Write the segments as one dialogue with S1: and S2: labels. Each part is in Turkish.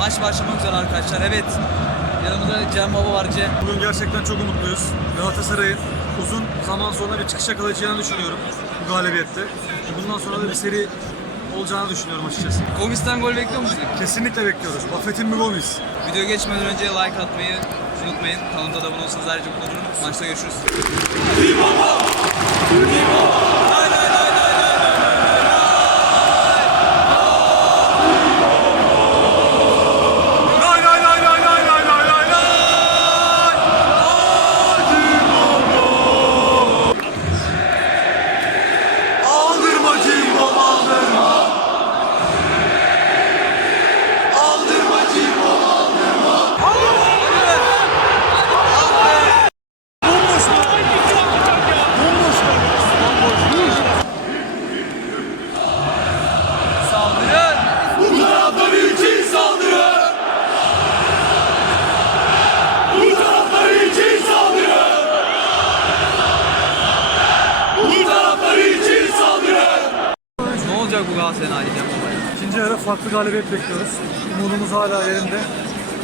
S1: Maç başlamak üzere arkadaşlar. Evet. Yanımda Cem Baba var Cem.
S2: Bugün gerçekten çok umutluyuz. Galatasaray'ın uzun zaman sonra bir çıkış yakalayacağını düşünüyorum bu galibiyette. Bundan sonra da bir seri olacağını düşünüyorum açıkçası.
S1: Gomis'ten gol bekliyor musun?
S2: Kesinlikle bekliyoruz. Buffett'in mi Gomis?
S1: Video geçmeden önce like atmayı unutmayın. Kanalımıza da abone olsanız ayrıca mutlu olurum. Maçta görüşürüz.
S2: Lay
S1: olacak bu Galatasaray'ın hali Cem Baba ya?
S2: İkinci yarı farklı galibiyet bekliyoruz. Umudumuz hala yerinde.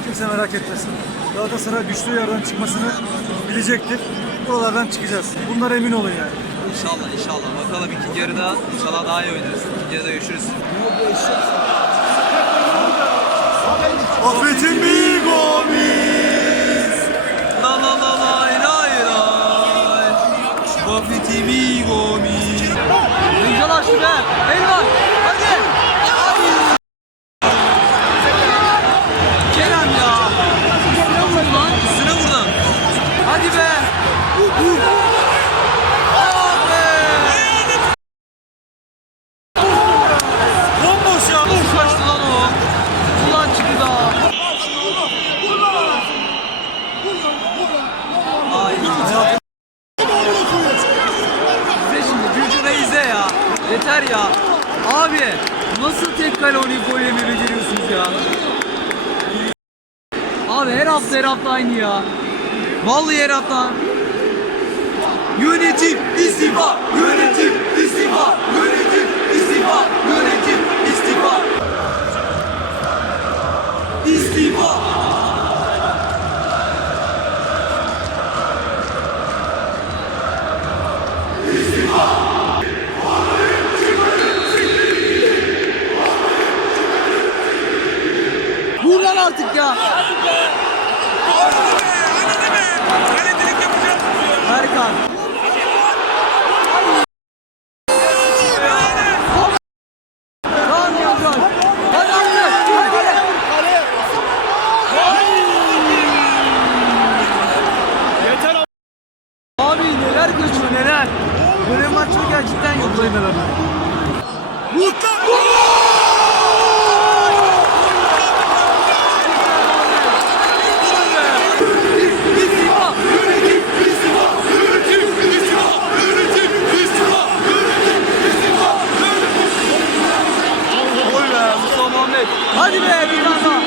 S2: Kimse merak etmesin. Galatasaray düştüğü yerden çıkmasını bilecektir. Buralardan çıkacağız. Bunlar emin olun yani.
S1: İnşallah inşallah. Bakalım ikinci yarıda inşallah daha iyi oynarız. İkinci yarıda görüşürüz.
S2: Affetin bir gomis.
S1: La la la lay. Buffett'i mi. Güzel açtı be. Elvan. Yeter ya. Abi nasıl tek kale oynayıp gol yemeyi beceriyorsunuz ya? Abi her hafta her hafta aynı ya. Vallahi her hafta. Yönetim istifa, yönetim istifa, yönetim Erkan. Abi neler göçüyor neler. Böyle maçı gerçekten yok.
S2: Mutlu! Mutlu! Evet. Hadi be bir tane daha.